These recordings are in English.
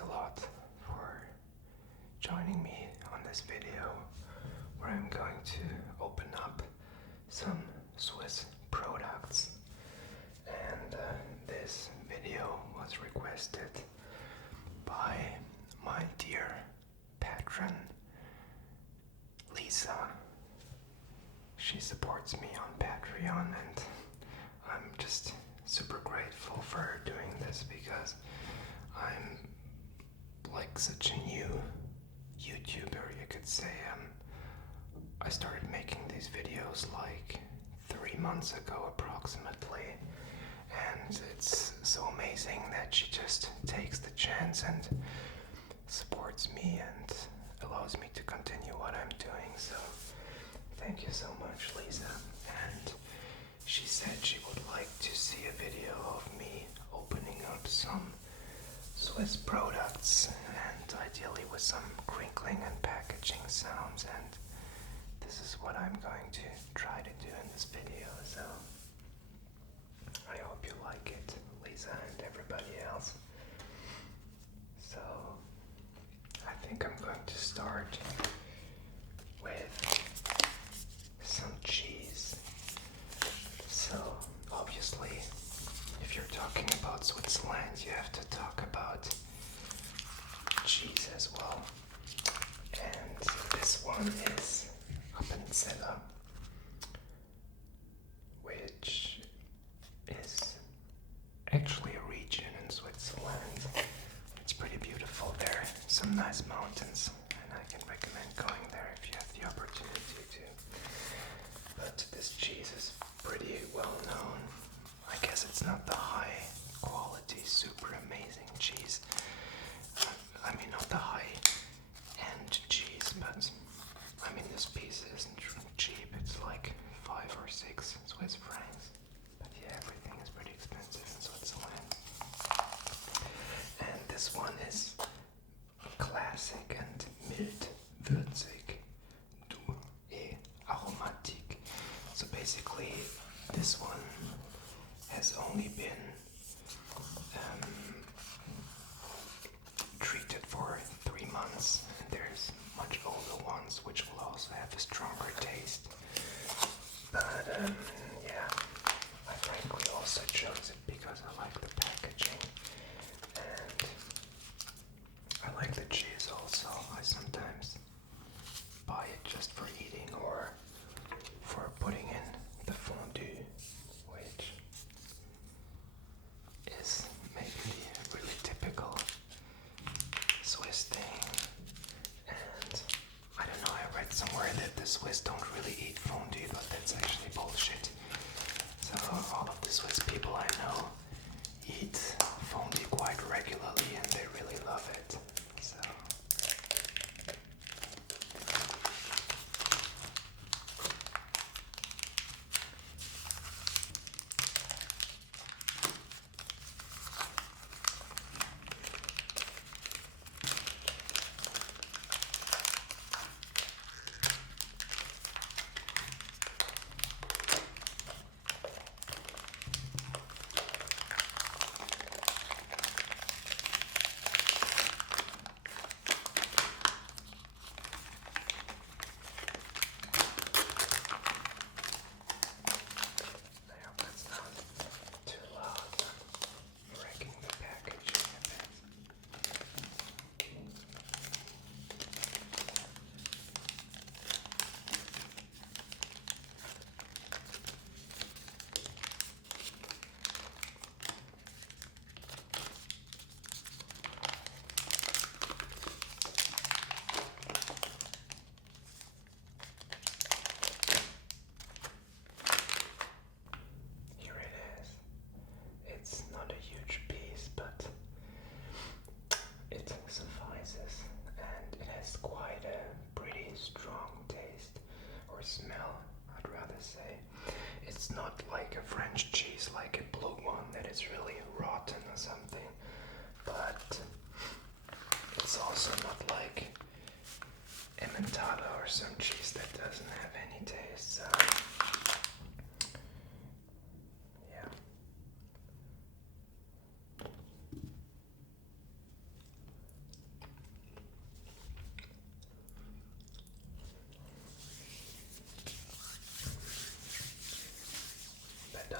thanks a lot for joining me on this video where I'm going to open up some Swiss products. And this video was requested by my dear patron Lisa. She supports me on Patreon, and I'm just super grateful for her doing this because I'm like such a new YouTuber, you could say. I started making these videos like 3 months ago approximately, and it's so amazing that she just takes the chance and supports me and allows me to continue what I'm doing. So thank you so much, Lisa. And she said she would like to see a video of me opening up some Swiss products, and ideally with some crinkling and packaging sounds, and this is what I'm going to try to do in this video. So I hope you like it, Lisa and everybody else. So I think I'm going to start with some cheese. So obviously, if you're talking about Switzerland, you have to talk about cheese as well. And this one is Appenzeller, which is actually a region in Switzerland. It's pretty beautiful there, some nice mountains, and I can recommend going there if you have the opportunity to. But this cheese is pretty well known. I guess it's not the high quality, super amazing cheese. I mean, not the high end cheese, but I mean, this piece isn't cheap. It's like 5 or 6 Swiss francs. But yeah, everything is pretty expensive in Switzerland. And this one is classic and mild, würzig, doux et aromatique. So basically, this one has only been treated for 3 months, and there's much older ones which will also have a stronger taste. But yeah, I frankly also chose it because I like the packaging and I like the cheese also. I sometimes buy it just for eating or for putting in the fondue, which is maybe the really typical Swiss thing. And I don't know, I read somewhere that the Swiss don't really eat fondue, but that's actually bullshit. So all of the Swiss people I know eat fondue quite regularly and they really love it. So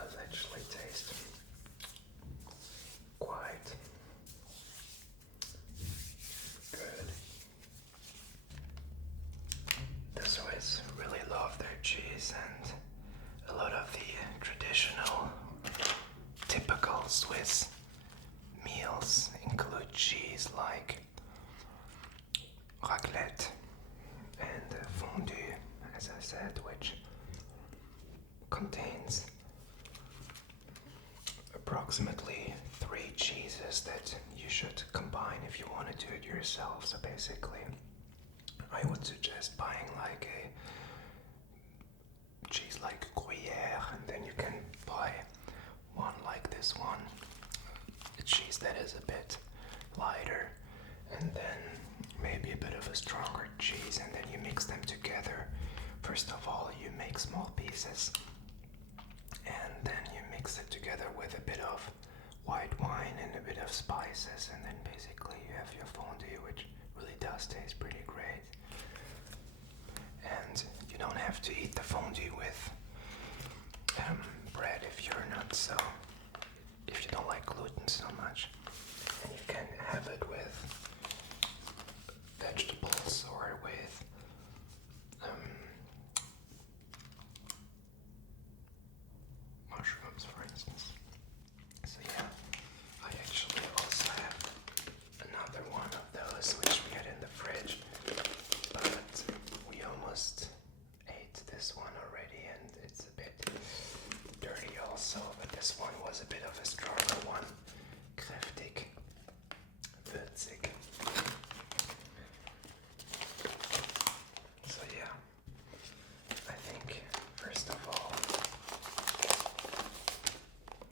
does actually taste quite good. The Swiss really love their cheese, and a lot of the traditional, typical Swiss meals include cheese like raclette and fondue, as I said, which contains approximately 3 cheeses that you should combine if you want to do it yourself. So basically, I would suggest buying like a cheese like Gruyere, and then you can buy one like this one, a cheese that is a bit lighter, and then maybe a bit of a stronger cheese, and then you mix them together. First of all, you make small pieces, and then you mix it together with a bit of white wine and a bit of spices, and then basically you have your fondue, which really does taste pretty great. And you don't have to eat the fondue with bread if you're not so, if you don't like gluten so much. And you can have it with vegetables or with mushrooms, for instance. So yeah, I actually also have another one of those which we had in the fridge, but we almost ate this one already, and it's a bit dirty also, but this one was a bit of a stronger one. Kräftig, würzig. So yeah, I think first of all,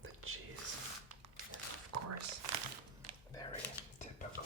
the cheese is of course very typical.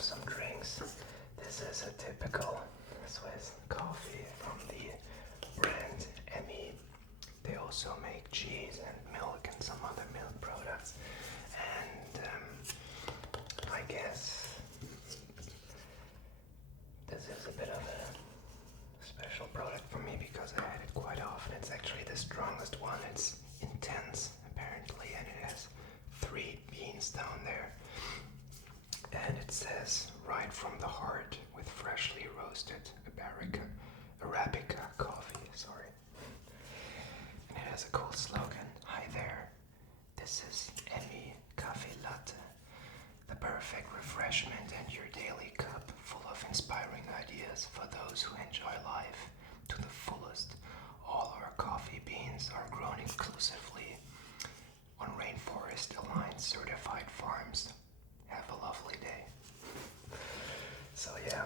Some drinks. This is a typical Swiss coffee from the brand Emmy. They also make cheese and milk and some other milk products. And I guess this is a bit of a special product for me because I had it quite often. It's actually the strongest one. It's intense apparently, and it has 3 beans down there. And it says, right from the heart with freshly roasted Arabica coffee, And it has a cool slogan. Hi there, this is Emmy Cafe Latte, the perfect refreshment in your daily cup, full of inspiring ideas for those who enjoy life to the fullest. All our coffee beans are grown exclusively on rainforest-aligned certified farms. Have a lovely day. So yeah,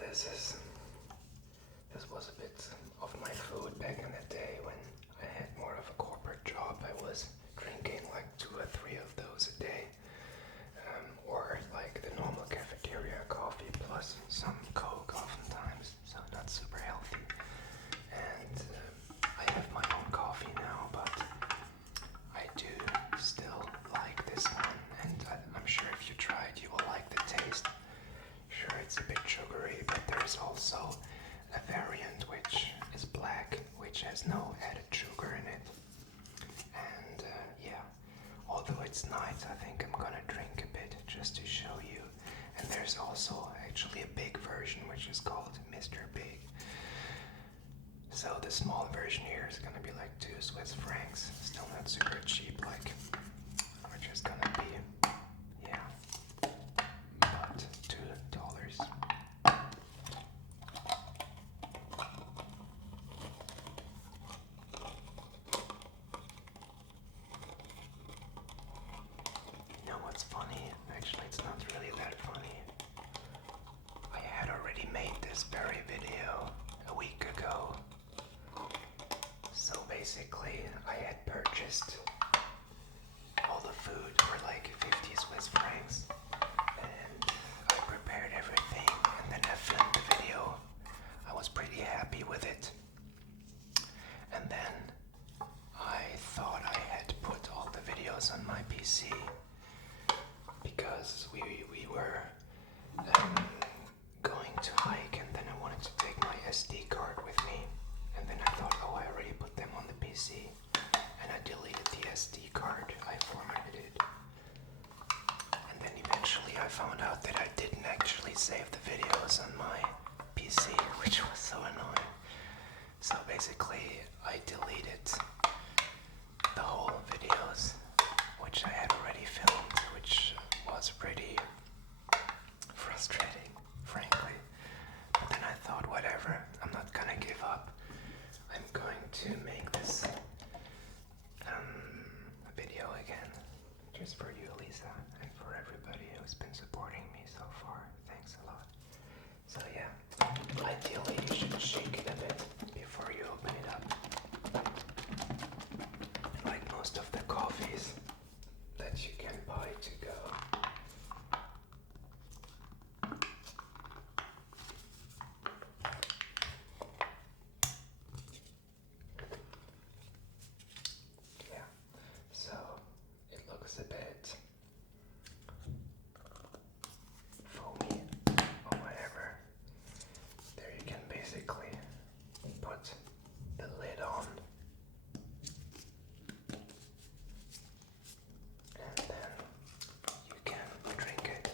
this was a bit of my food back in the day when I had more of a corporate job. I was drinking like 2 or 3 of those a day, or like the normal cafeteria coffee just to show you. And there's also actually a big version which is called Mr. Big. So the small version here is gonna be like 2 Swiss francs, still not super cheap, like, which is gonna be, yeah, about $2. You know what's funny? Actually, it's not really that funny. I had already made this very video a week ago. So basically, I had purchased all the food for like 50 Swiss francs, and I prepared everything, and then I filmed the video. I was pretty happy with it. And then I thought I had put all the videos on my PC because we were going to hike, and then I wanted to take my SD card with me. And then I thought, oh, I already put them on the PC. And I deleted the SD card. I formatted it. And then eventually I found out that I didn't actually save the videos on my PC, which was so annoying. So basically, I deleted the whole videos, which I had already filmed, which was pretty frustrating, frankly. But then I thought, whatever, I'm not gonna give up. I'm going to make this video again, just for you, Lisa, and for everybody who's been supporting me so far. Thanks a lot. So yeah, ideally you should shake it a bit before you open it up. Like most of the coffees that you can buy to go. Yeah, so it looks a bit foamy or whatever. There you can basically put the lid on, and then you can drink it.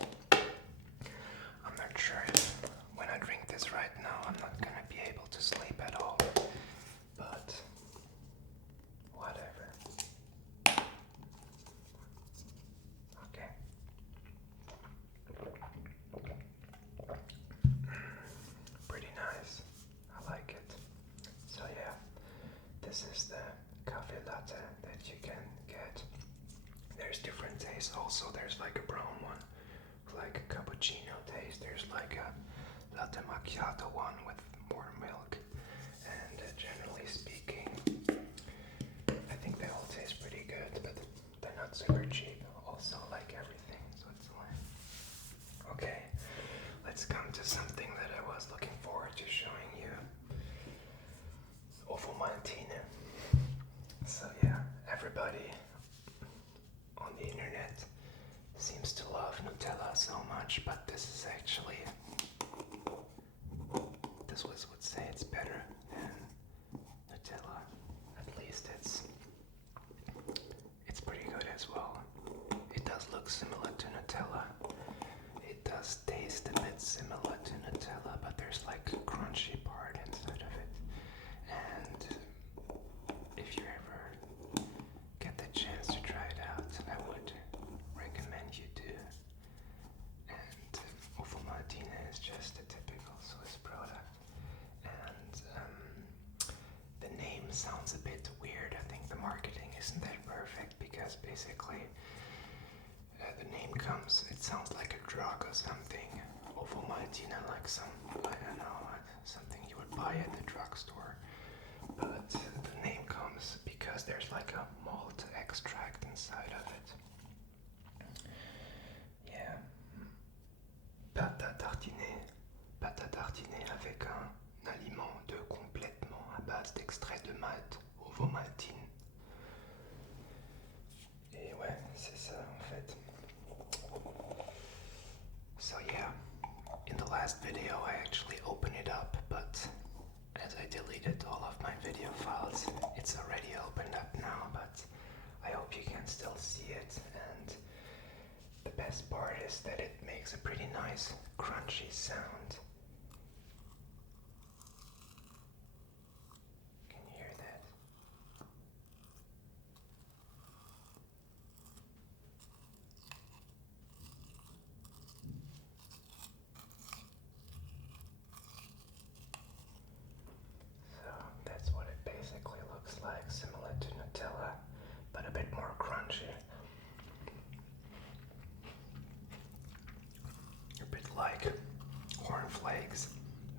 I'm not sure if when I drink this right now I'm not gonna be able to sleep at all, but whatever. Okay. Pretty nice. I like it. So yeah, this is the cafe latte that you can get. There's different tastes also. There's like a brown one, like a cappuccino taste. There's like a latte macchiato one with more milk. And generally speaking, I think they all taste pretty good, but they're not super cheap. Also, like everything in Switzerland. Okay, let's come to something that I was looking forward to showing you. Ovomaltine. So yeah, everybody on the internet seems to love Nutella so much, but this is actually, this was would say it's better than Nutella. At least it's pretty good as well. It does look similar to Nutella. It does taste a bit similar to Nutella, but there's like a crunchy part inside of it. And if you ever get the chance to try it out, I would recommend you do. And Ovomaltine is just a typical Swiss product. And the name sounds a bit weird. I think the marketing isn't that perfect because basically the name comes, it sounds like a drug or something. Ovomaltine, like some, I don't know, something you would buy at the drugstore. But the name comes because there's like a malt extract inside of it. Yeah. Pâte à tartiner. Pâte à tartiner avec un aliment de complètement à base d'extrait de malt, ovomaltine. Et ouais, c'est ça en fait. So yeah, in the last video I actually opened it up, but as I deleted all of my video files, it's already opened up now, but I hope you can still see it. And the best part is that it makes a pretty nice crunchy sound. Can you hear that? So that's what it basically looks like, similar to Nutella, but a bit more crunchy. A bit like cornflakes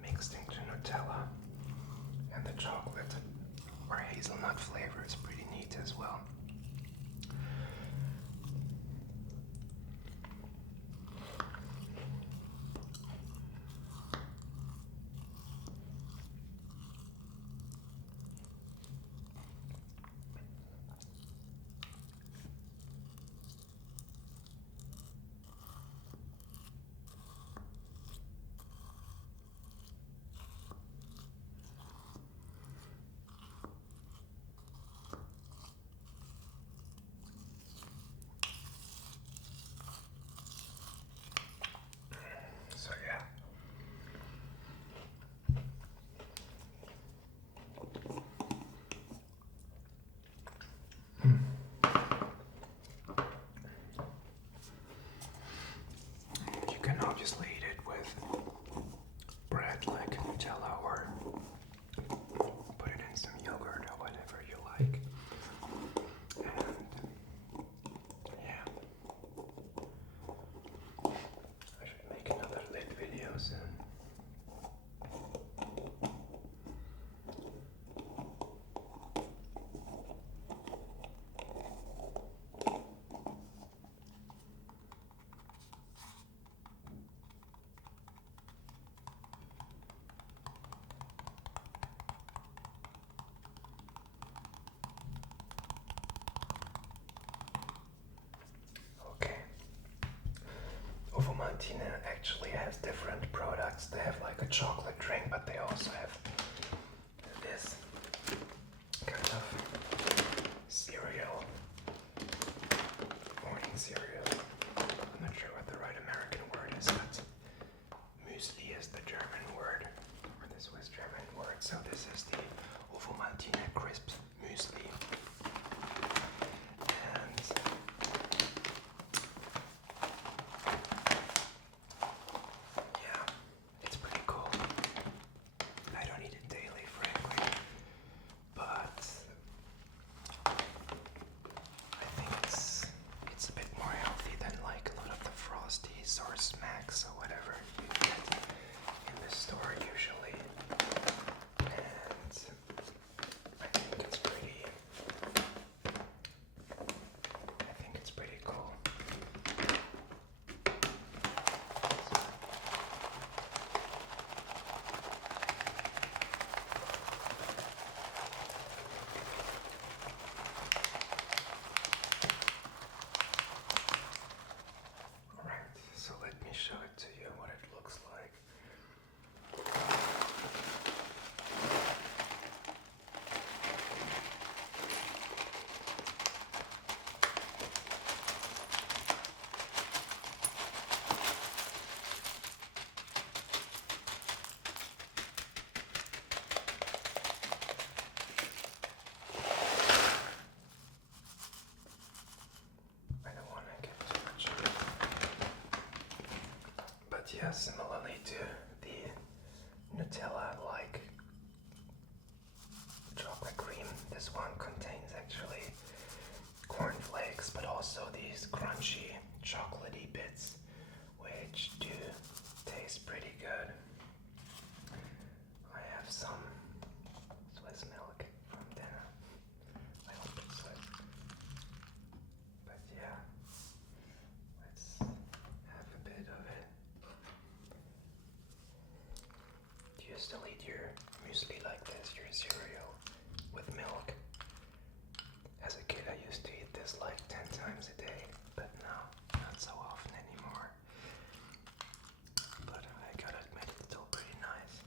mixed into Nutella, and the chocolate or hazelnut flavor is pretty neat as well. So yeah. You can obviously eat it with bread like Nutella, or put it in some yogurt or whatever you like. And yeah, I should make another lit video soon. Okay. Ovomaltine actually has different products. They have like a chocolate drink, but they also have this kind of cereal, morning cereal. I'm not sure what the right American word is, but muesli is the German word, or the Swiss German word. So this is the Ovomaltine crisp muesli. And yeah, it's pretty cool. I don't eat it daily, frankly, but I think it's a bit more healthy than like a lot of the Frosties or Smacks or whatever you get in the store usually. And I think it's pretty cool. Alright, so let me show it to you what it looks like. I don't want to get too much of it. But yeah, similarly to the Nutella-like chocolate cream, this one contains actually cornflakes, but also these crunchy chocolatey bits, which do taste pretty good. I have some Swiss milk from there. I hope it's good. But yeah, let's have a bit of it. Do you still eat your muesli like this, your cereal, with milk? As a kid, I used to eat this like 10 times a day, but now, not so often anymore. But I gotta admit, it's still pretty nice.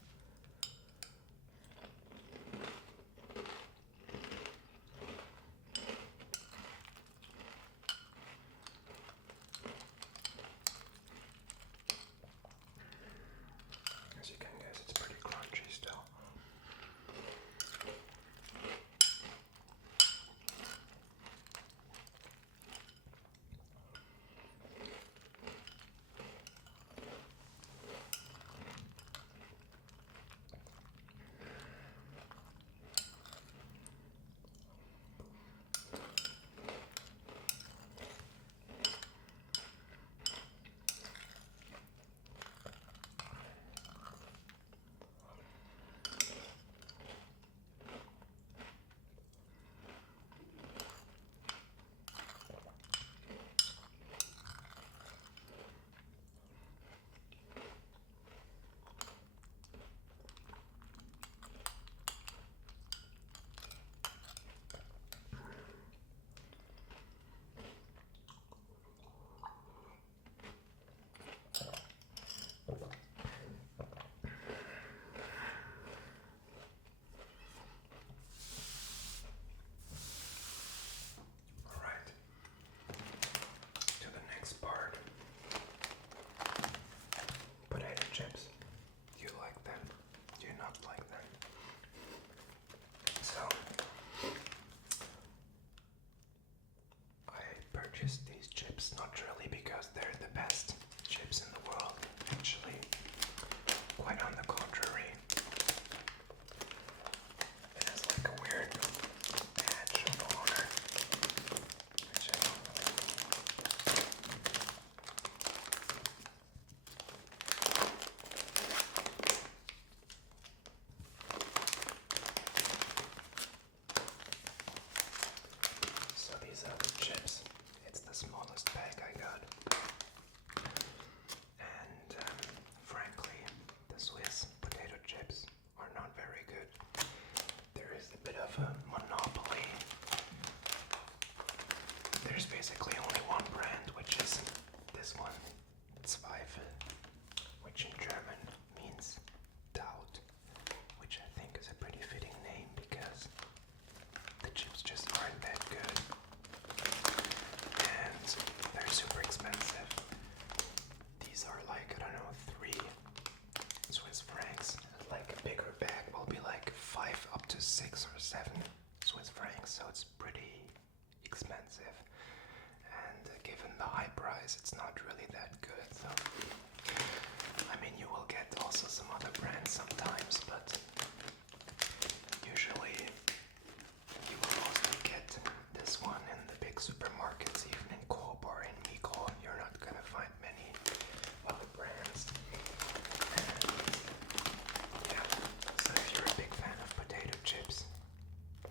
Zweifel, which in German means doubt, which I think is a pretty fitting name because the chips just aren't that good. And they're super expensive. These are like, I don't know, 3 Swiss francs. Like a bigger bag will be like 5 up to 6 or 7 Swiss francs, so it's pretty expensive. And given the high price, it's not really that good. So, I mean, you will get also some other brands sometimes, but usually you will mostly get this one in the big supermarkets, even in Coop or in Mikro. You're not gonna find many other brands. And yeah, so if you're a big fan of potato chips,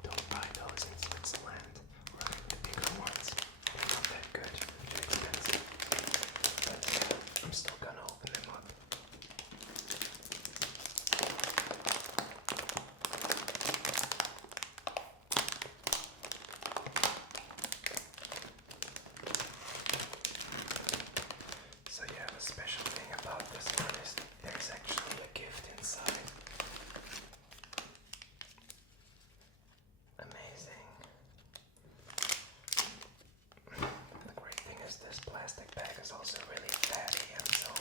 don't buy those in Switzerland or the bigger ones. They're not that good. They're expensive. But I'm still gonna open them up. So yeah, the special thing about this one is there's actually a gift inside. Amazing. The great thing is this plastic bag is also really fatty and so on.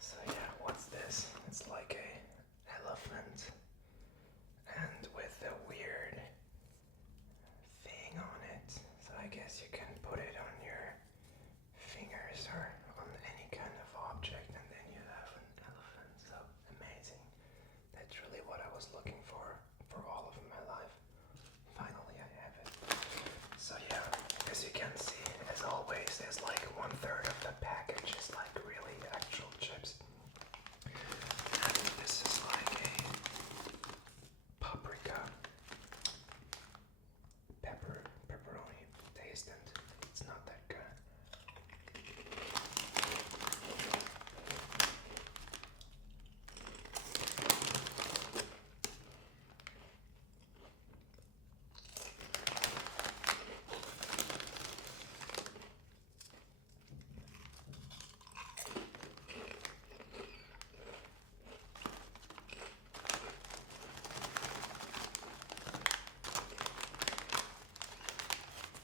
So yeah, what's this? It's like a elephant and with a weird thing on it. So I guess you can put it on your fingers or on any kind of object and then you have an elephant. So amazing. That's really what I was looking for all of my life. Finally I have it. So yeah, as you can see, as always, there's like 1/3 of the package is like really actual chips. And this is like a paprika pepperoni taste and it's not that good.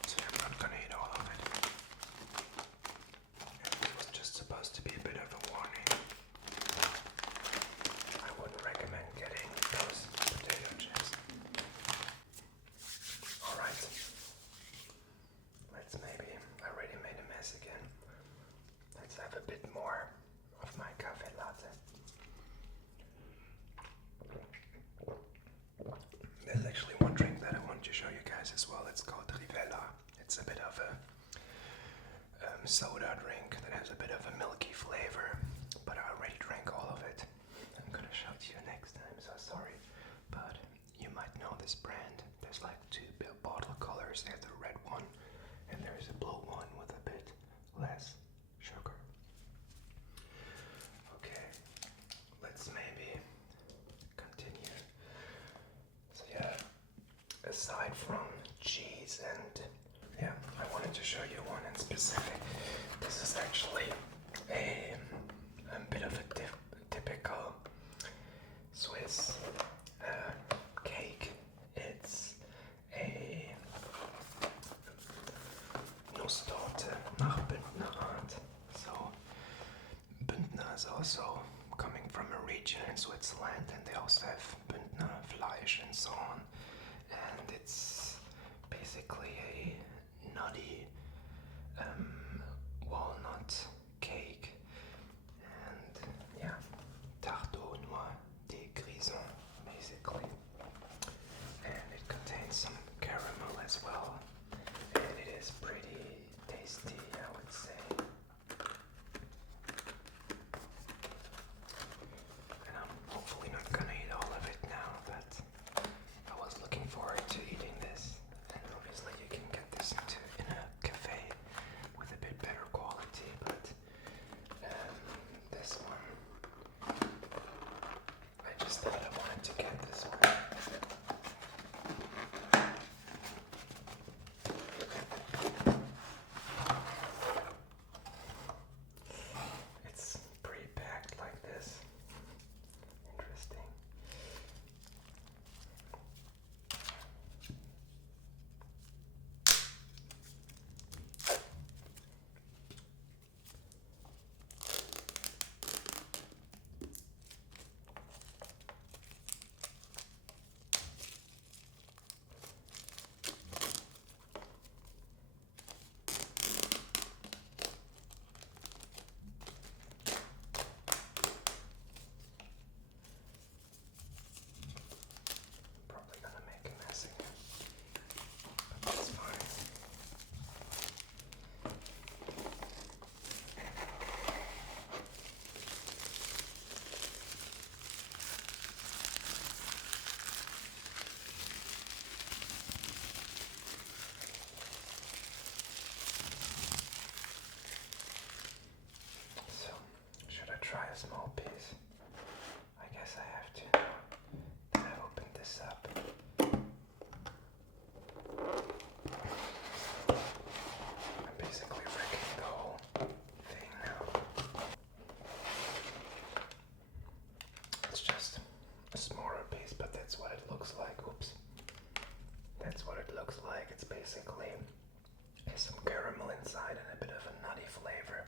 So I'm not gonna eat all of it. It was just supposed to be a bit of a warning. I wouldn't recommend getting those potato chips. Alright. Let's maybe, I already made a mess again. Let's have a bit more of my cafe latte. There's actually one drink that I want to show you guys as well. It's called Rivella. It's a bit of a soda drink that has a bit of a milky flavor, but I already drank all of it. I'm gonna show it to you next time, so sorry. But you might know this brand. There's like 2 bottle colors. There's the red one and there's a blue one with a bit less sugar. Okay, let's maybe continue. So yeah, aside from cheese and yeah, I wanted to show you one in specific. This is actually a bit of a typical Swiss cake. It's a Nusstorte nach Bündner Art. So Bündner is also coming from a region in Switzerland and they also have Bündner Fleisch and so on. And it's basically a nutty walnut cake and yeah, tarte aux noix de grison basically, and it contains some caramel as well, and it is pretty tasty, I would say. And I'm hopefully not gonna eat all of it inside and a bit of a nutty flavor.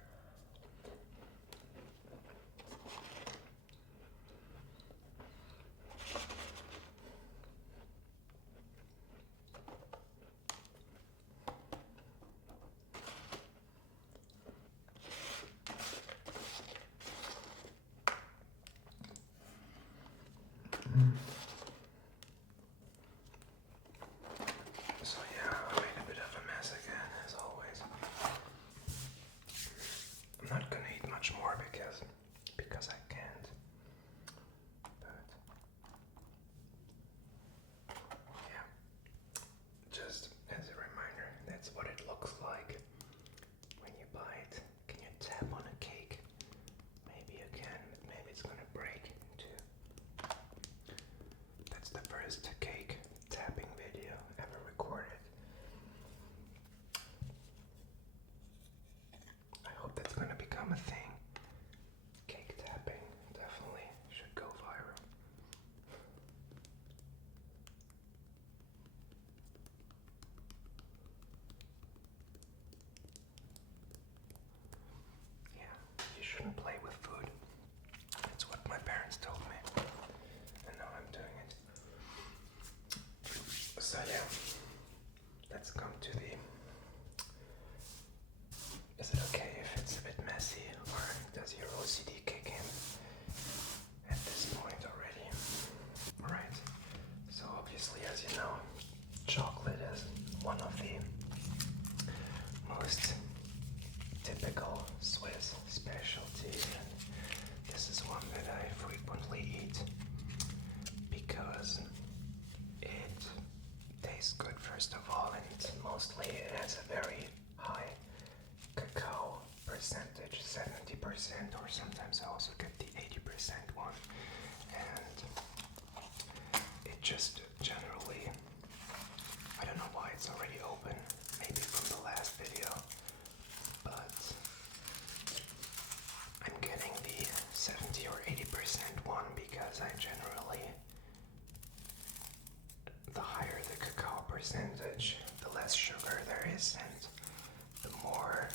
So yeah, I made a bit of a mess again, as always. I'm not gonna eat much more because I can't. But yeah, just as a reminder, that's what it looks like when you bite. Can you tap on a cake? Maybe you can, but maybe it's gonna break in two. That's the first cake tapping video ever recorded. I hope that's gonna become a thing. Cake tapping definitely should go viral. Yeah, you shouldn't play with food. That's what my parents told me. And now I'm doing it. So yeah, let's come to the... Is it okay if it's a bit messy, or does your OCD kick in at this point already? Alright, so obviously, as you know, chocolate is one of the most typical Swiss specialties, and this is one that I frequently eat because it tastes good, first of all, and mostly it has a very high cacao percentage, 70%, or sometimes I also get the 80% one, and it just generally, I don't know why it's already open, maybe from the last video, but I'm getting the 70 or 80% one because I generally, the higher the cacao percentage, the less sugar there is, and the more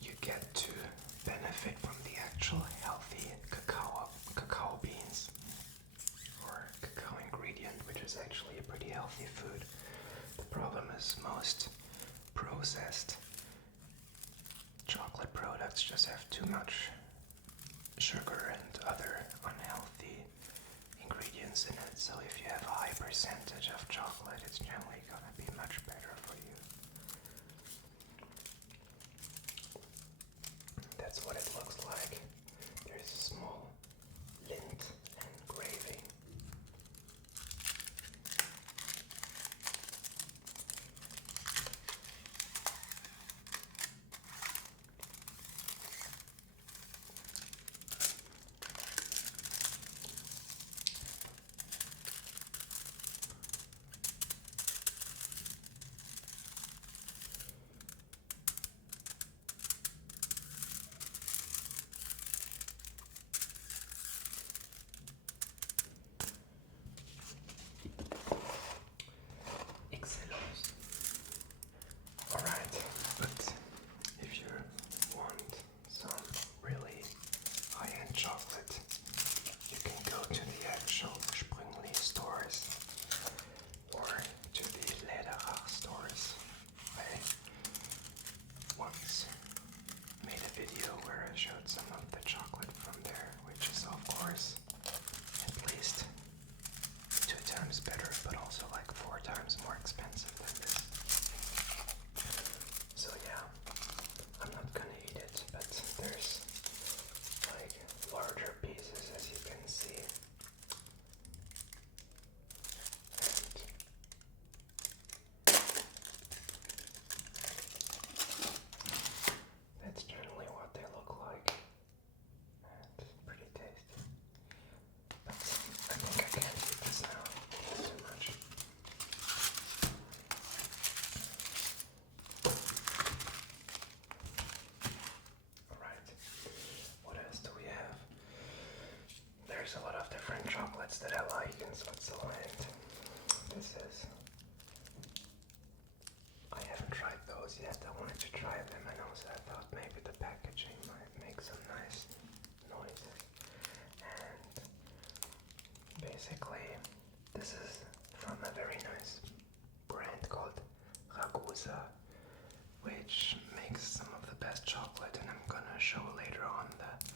you get to benefit from the actual healthy cacao beans, or cacao ingredient, which is actually a pretty healthy food. The problem is most processed chocolate products just have too much sugar and other unhealthy ingredients in it, so if you have a high percentage of chocolate, it's generally gonna be much better for you. That's what it looks like. There's a small lint engraving. Alright, but if you want some really high-end chocolate, you can go to the actual Crinkling stores or to the Lederach stores. I once made a video where I showed some of the chocolate from there, which is of course at least 2 times better, but also like 4 times more expensive than this. So yeah, I'm not gonna eat it, but there's like larger pieces, as you can see. And that's generally what they look like. And pretty tasty. But I think I can't eat this now. It's too much. Alright, what else do we have? There's a lot of different chocolates that I like in Switzerland. This is ones yet. I wanted to try them, and also I thought maybe the packaging might make some nice noises. And basically, this is from a very nice brand called Ragusa, which makes some of the best chocolate, and I'm gonna show later on the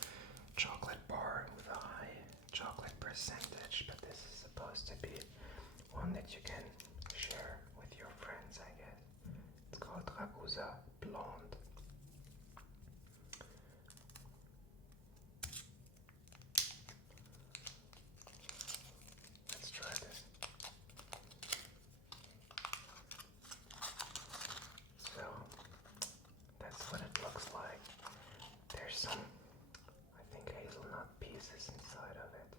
chocolate bar with a high chocolate percentage, but this is supposed to be one that you can share with your friends, I guess. It's called Ragusa Blonde. Let's try this. So, that's what it looks like. There's some, I think, hazelnut pieces inside of it.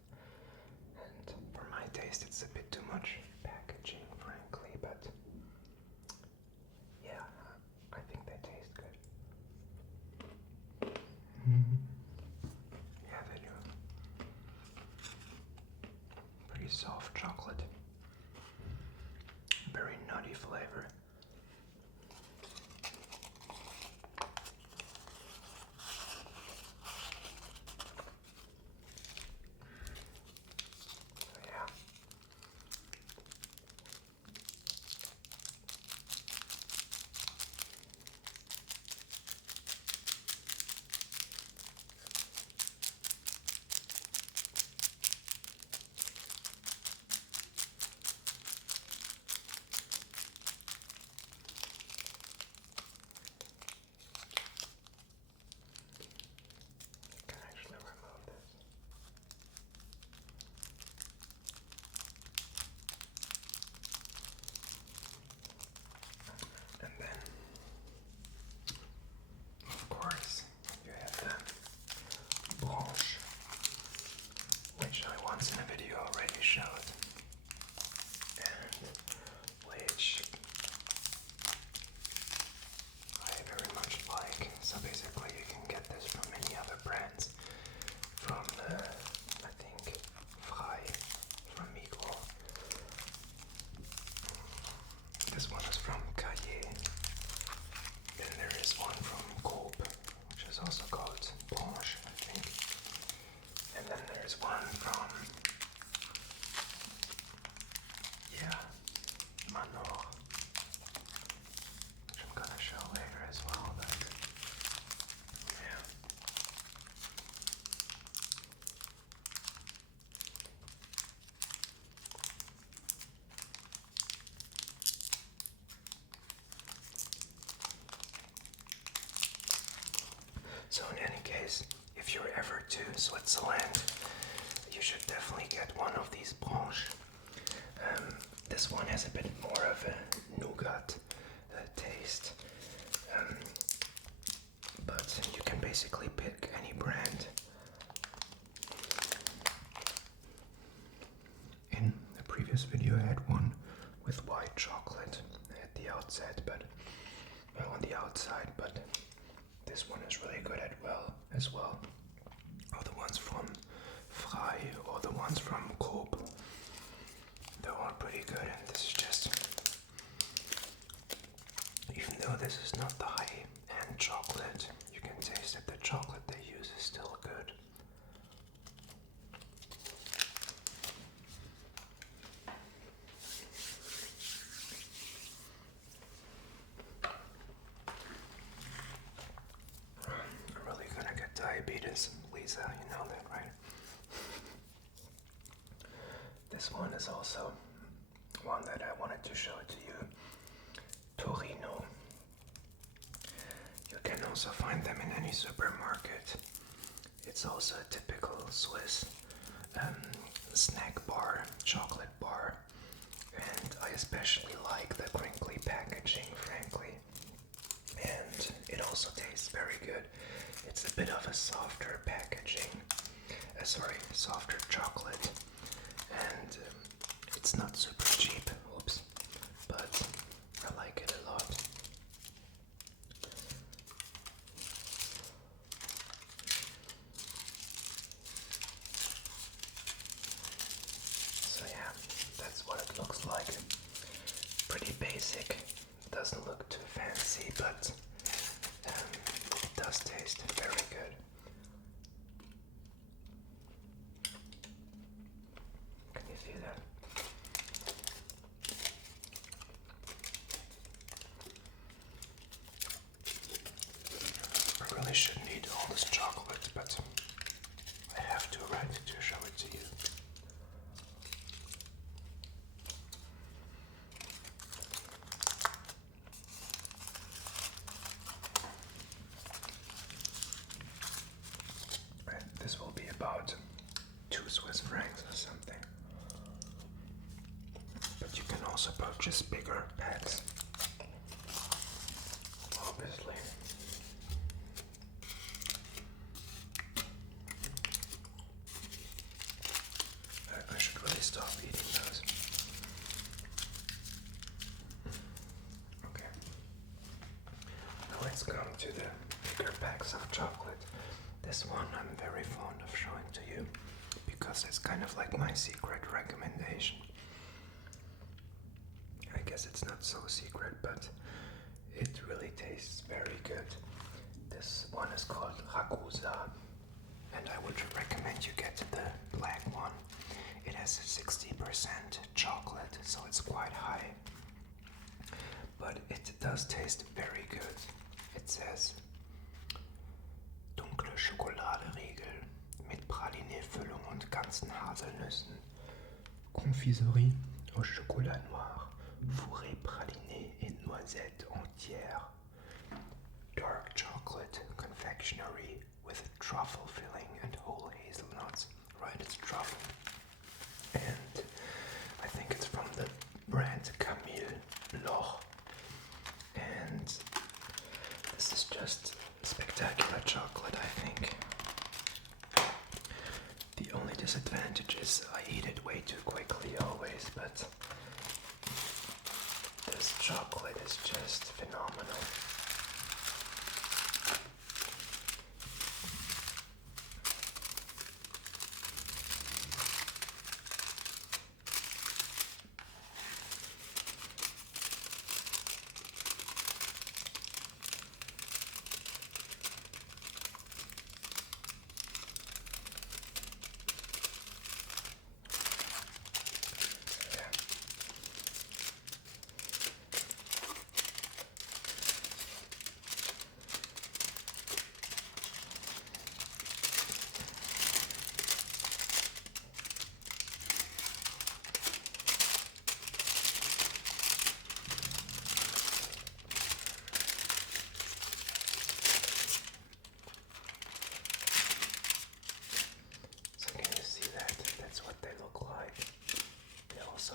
And for my taste, it's a bit too much packaging, frankly, but yeah, I think they taste good. Yeah, they do. Pretty soft chocolate. Very nutty flavor. Yeah. You can actually remove this. And then, of course, you have the branche, which I once in a video already showed, and which I very much like. So basically you can get this from many other brands, from I think Frei, from Migros. This one is from Cahiers. Then there is one from Coop, which is also called Branche, I think. And then there's one from, yeah, Manor, which I'm gonna show later as well, but yeah. So in any case, if you're ever to Switzerland, you should definitely get one of these branches. This one has a bit more of a nougat taste, but you can basically pick any brand. In the previous video I had one with white chocolate at the outset, but on the outside, but this one is really good as well. Or the ones from Frei or the ones from Coop. They're all pretty good, and this is just, even though this is not the high-end chocolate, you can taste that the chocolate they use is still good. I'm really gonna get diabetes, Lisa, you know that, right? This one is also one that I wanted to show to you. Torino. You can also find them in any supermarket. It's also a typical Swiss snack bar, chocolate bar, and I especially like the crinkly packaging, frankly. And it also tastes very good. It's a bit of a softer packaging, softer chocolate, and it's not super cheap, but I like it a lot. So yeah, that's what it looks like. Pretty basic, doesn't look too fancy, but it does taste very good. Can you feel that? I really shouldn't eat all this chocolate, but I have to, right, to show it to you. And this will be about 2 Swiss francs or something. But you can also purchase bigger packs, obviously. I should really stop eating those. Okay. Now let's come to the bigger packs of chocolate. This one I'm very fond of showing to you because it's kind of like my secret recommendation. I guess it's not so secret, but it really tastes very good. This one is called Ragusa, and I would recommend you get the black one. It has 60% chocolate, so it's quite high. But it does taste very good. It says dunkle Schokoladeriegel mit Praline-Füllung und ganzen Haselnüssen. Confiserie au chocolat noir, fourré praliné et noisette entière. Dark chocolate confectionery with truffle filling and whole hazelnuts. Right, it's truffle. And I think it's from the brand Camille Bloch. And this is just spectacular chocolate, I think. The only disadvantage is I eat it way too quickly always, but this chocolate is just phenomenal.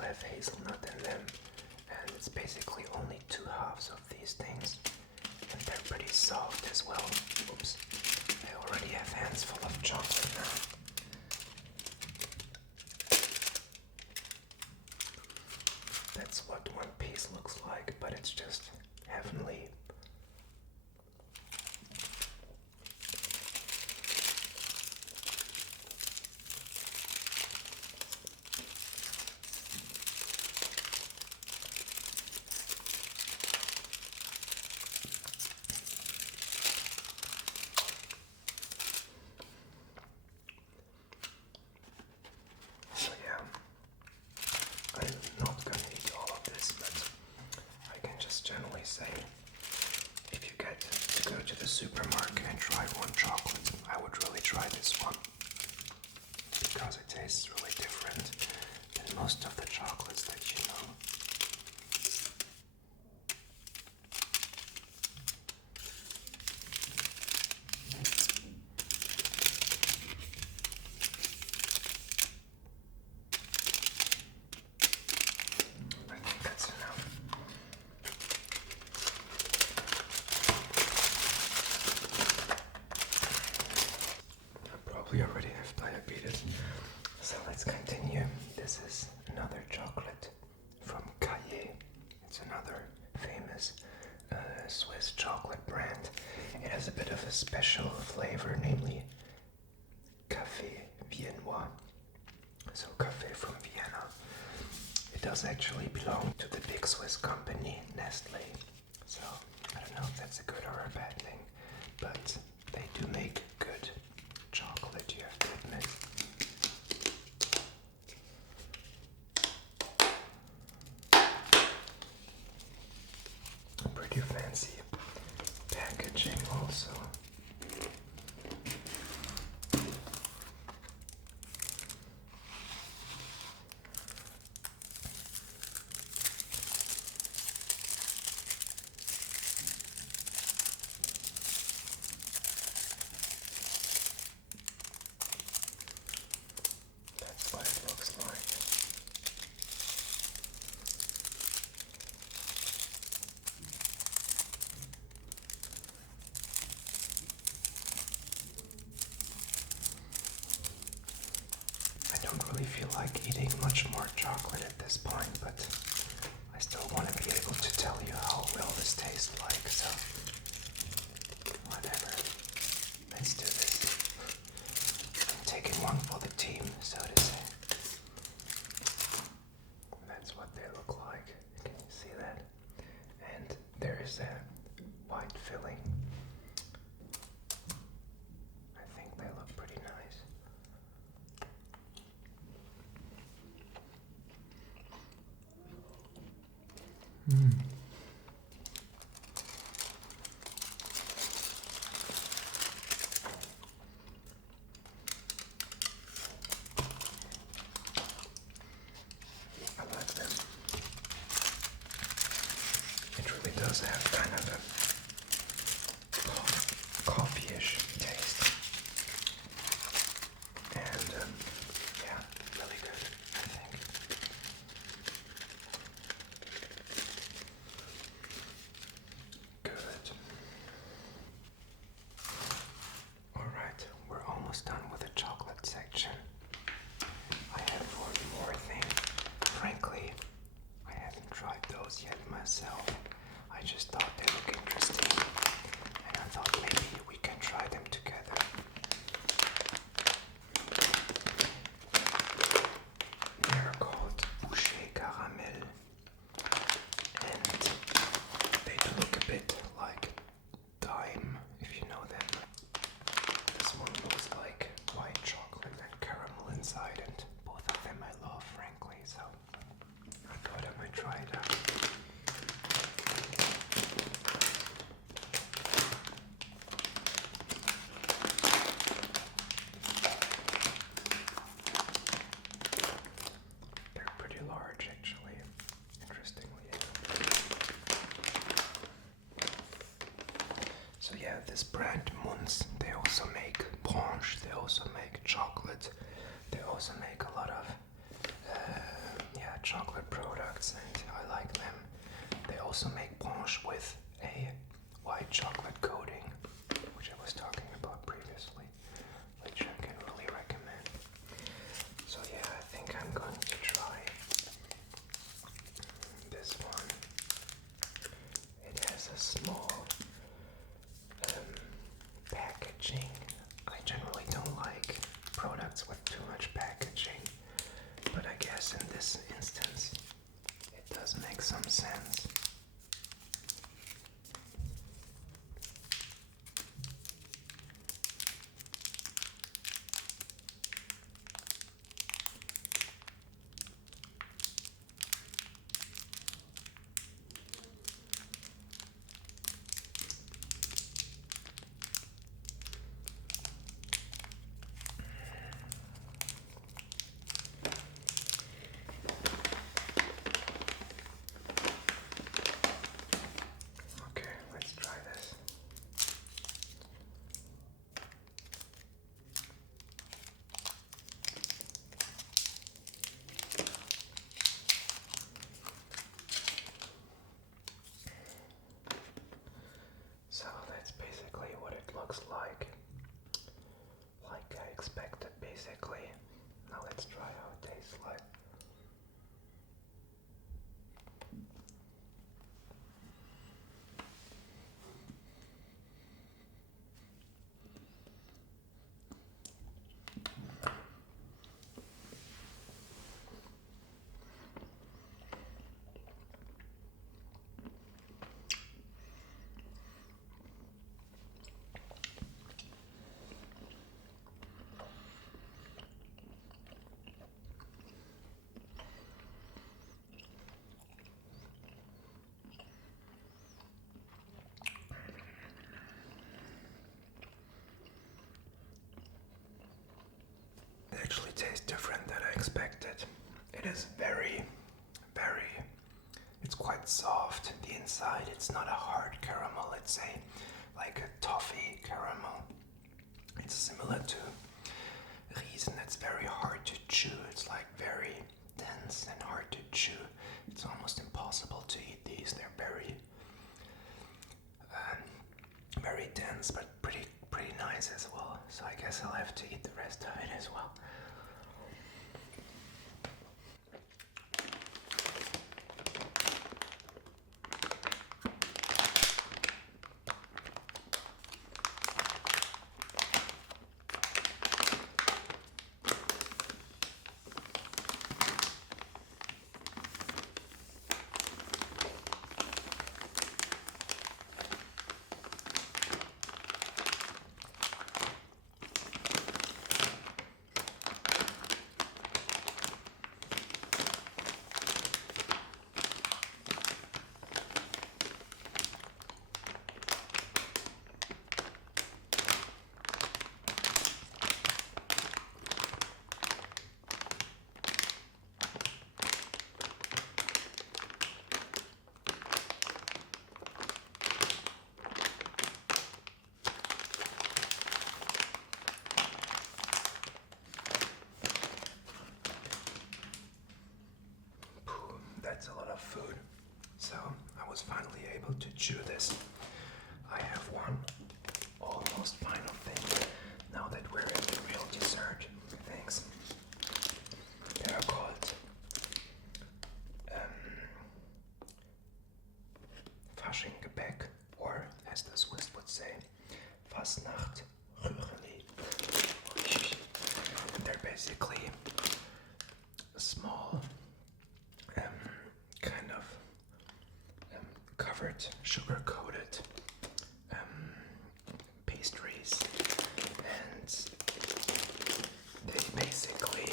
Have hazelnut in them, and it's basically only 2 halves of these things, and they're pretty soft as well. Oops, I already have hands full of chocolate now. That's what one piece looks like, but it's just heavenly. Supermarket and try one chocolate, I would really try this one because it tastes really different than most of the chocolates that you know. I think that's enough. We already have diabetes, so let's continue. This is another chocolate from Caillé. It's another famous Swiss chocolate brand. It has a bit of a special flavor, namely Café Viennois. So Café from Vienna. It does actually belong to the big Swiss company Nestle. So I don't know if that's a good or a bad thing, but they do make good chocolate, you have to admit. Pretty fancy packaging also. That's what it looks like. I don't really feel like eating much more chocolate at this point, but I still want to be able to tell you how well this tastes like, so whatever. Let's do this. I'm taking one for the team, so to say. That's what they look like. Can you see that? And there is a white filling. I think they look pretty nice. I like them. It really does have kind of a coffee-ish taste. And yeah, really good, I think. Good. Alright, we're almost done with the chocolate section. I have one more thing. Frankly, I haven't tried those yet myself. I just thought they look interesting, and I thought maybe we can try them together. They're called Boucher Caramel, and they do look a bit like Dime, if you know them. This one looks like white chocolate and caramel inside, and both of them I love, frankly, so I thought I might try it out. They're pretty large, actually, interestingly. So yeah, this brand Munz, they also make Branche, they also make chocolate, they also make a lot of chocolate products, and I like them. They also make Branche with a white chocolate coating, which I was talking about previously, which I can really recommend. So yeah, I think I'm going to try this one. It has a small packaging. I generally don't like products with too much packaging, but I guess in this instance it does make some sense. food. So I was finally able to chew this. I have one almost final thing now that we're in the real dessert things. They are called Faschinggebäck, or as the Swiss would say, Fastnacht Rühreli. They're basically small, kind of covered, sugar-coated pastries, and they basically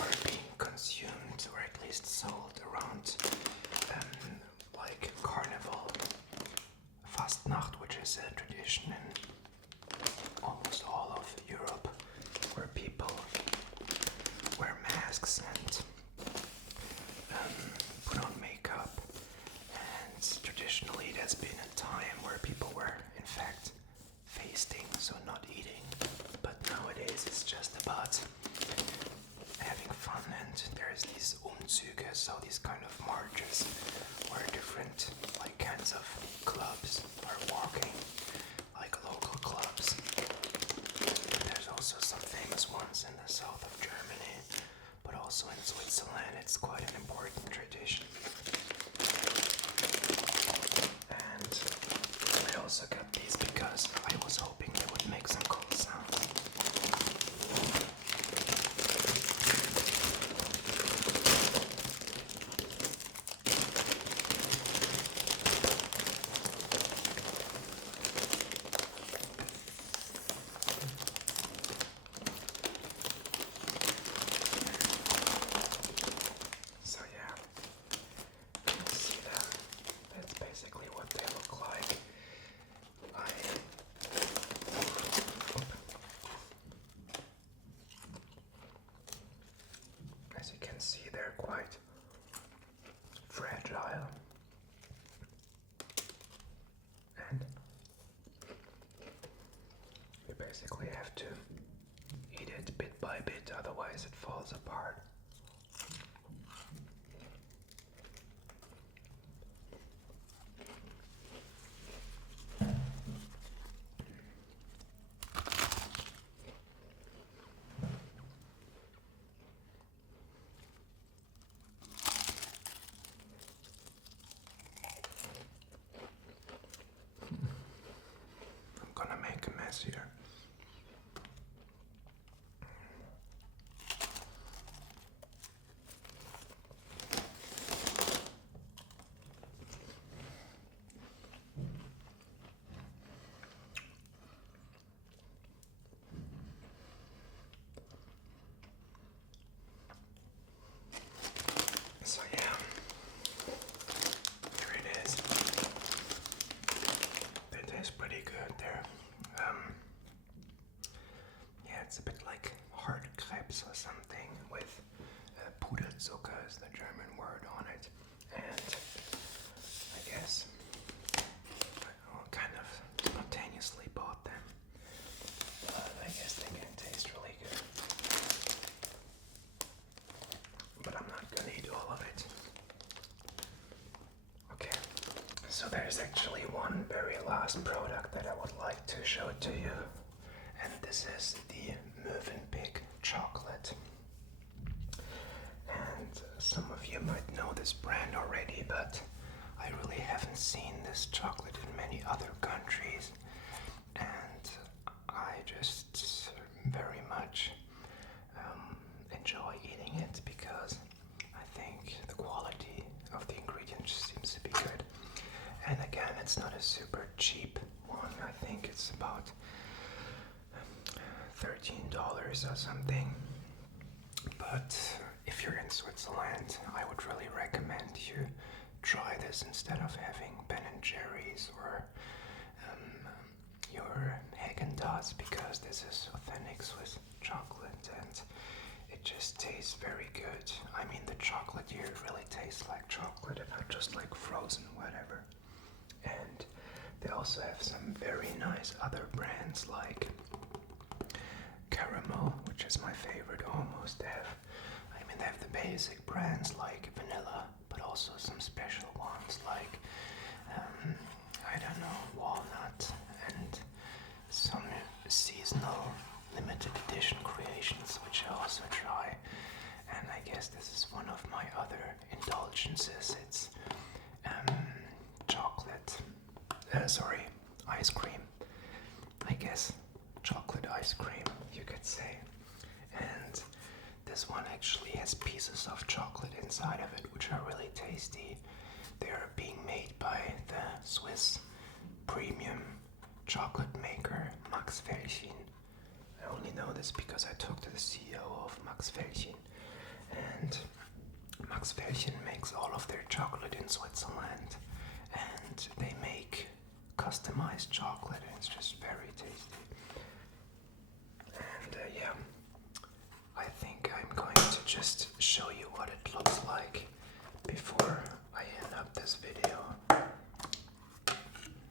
are being consumed, or at least sold around like Carnival, Fastnacht, which is a tradition in almost all of Europe, where people wear masks and put on makeup. And traditionally, it has been a time where people were, in fact, fasting, so not eating. But nowadays, it's just about having fun, and there's these Umzüge, so these kind of marches where different like kinds of clubs are walking, like local clubs. There's also some famous ones in the south of Germany, but also in Switzerland. It's quite an important tradition. And I also got these because I was hoping they would make some cool sounds. So yeah, you can see that. That's basically what they look like. As you can see, they're quite fragile, and you basically have to eat it bit by bit, otherwise it falls apart. I'm gonna make a mess here. So yeah, here it is. They taste pretty good there. Yeah, it's a bit like hard crepes or something with Puderzucker is the German word on it. And I guess I kind of spontaneously bought them. But I guess they can taste really good. But I'm not gonna eat all of it. Okay, so there's actually one very last product that I would like to show to you, and this is the Mövenpick chocolate. And some of you might know this brand already, but I really haven't seen this chocolate in many other countries, and I just very much enjoy eating it because I think the quality of the ingredients seems to be good. And again, it's not a super cheap one. I think it's about $13 or something. But if you're in Switzerland, I would really recommend you try this instead of having Ben and Jerry's or your Häagen-Dazs, because this is authentic Swiss chocolate and it just tastes very good. I mean, the chocolate here really tastes like chocolate and not just like frozen whatever. And they also have some very nice other brands like Caramel, which is my favorite almost. They have the basic brands like vanilla, but also some special ones like, I don't know, walnut and some seasonal limited edition creations, which I also try. And I guess this is one of my other indulgences. It's chocolate, ice cream. I guess chocolate ice cream, you could say. And this one actually has pieces of chocolate inside of it, which are really tasty. They are being made by the Swiss premium chocolate maker Max Felchin. I only know this because I talked to the CEO of Max Felchin, and Max Felchin makes all of their chocolate in Switzerland, and they make customized chocolate, and it's just very tasty. And yeah, I think I'm going to just show you what it looks like before I end up this video.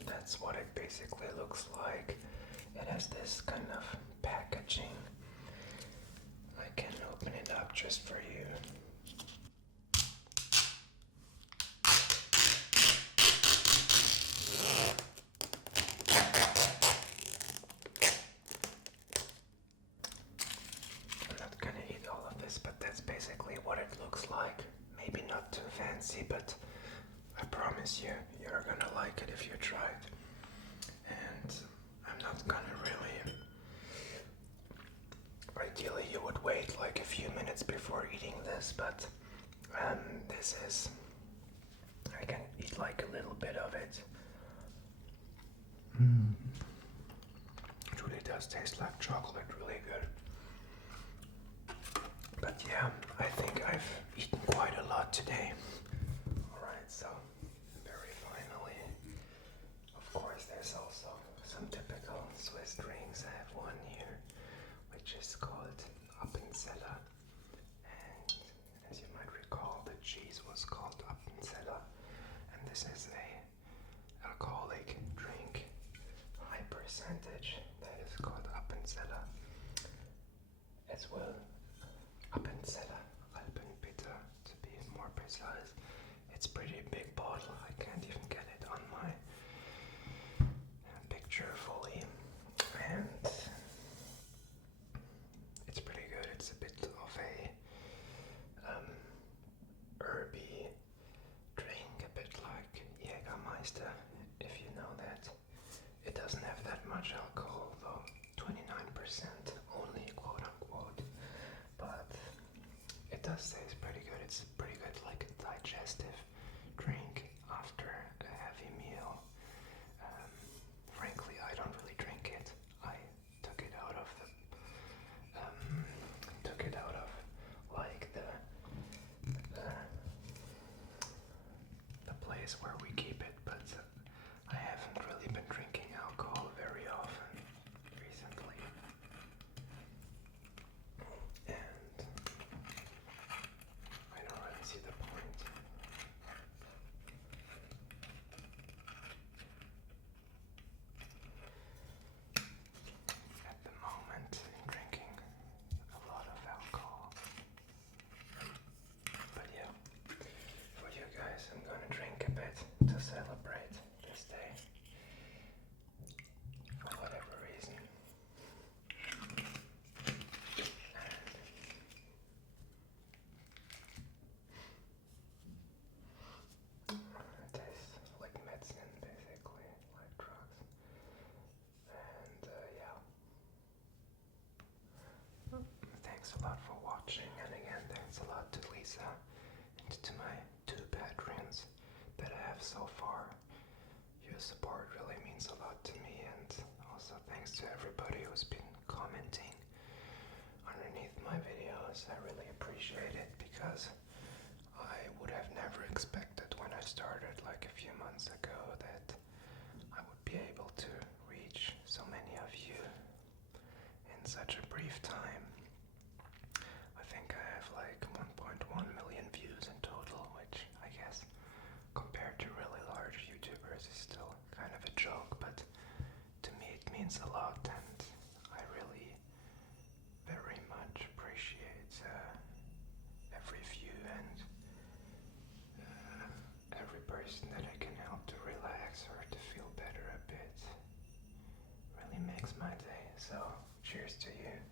That's what it basically looks like. It has this kind of packaging. I can open it up just for you. I'm not gonna eat all of this, but that's basically what it looks like. Maybe not too fancy, but I promise you, you're gonna like it if you try it. And I'm not gonna really... Ideally, you would wait like a few minutes before eating this, but this is... I can eat like a little bit of it. It really does taste like chocolate, really good. But yeah, I think I've eaten quite a lot today. Alright, so very finally, of course there's also some typical Swiss drinks. I have one here, which is called Appenzeller. And as you might recall, the cheese was called Appenzeller. And this is a alcoholic drink, high percentage, that is called Appenzeller. As well, Appenzeller, Alpenbitter to be more precise. It's pretty big bottle, I can't even get it on my picture fully. And it's pretty good. It's a bit of a herby drink, a bit like Jägermeister, if you know that. It doesn't have that much alcohol though, 29% only, quote unquote. But it does taste pretty good. It's pretty good, like a digestive drink after a heavy meal. Frankly, I don't really drink it. I took it out of like the place where we keep it, but I haven't really been drinking alcohol very often recently. And I don't really see the point. At the moment, in drinking a lot of alcohol. But yeah, for you guys, I'm gonna drink a bit to celebrate this day. For whatever reason. It tastes like medicine, basically, like drugs. And yeah. Thanks a lot for watching, and again, thanks a lot to Lisa and to my 2 patrons that I have so far. Your support really means a lot to me, and also thanks to everybody who's been commenting underneath my videos. I really appreciate it, because I would have never expected when I started like a few months ago that I would be able to reach so many of you in such a brief time. I think I have like 1.1 million views in total, which I guess compared to really large YouTubers is still kind of a joke, but to me it means a lot, and I really very much appreciate every view and So cheers to you.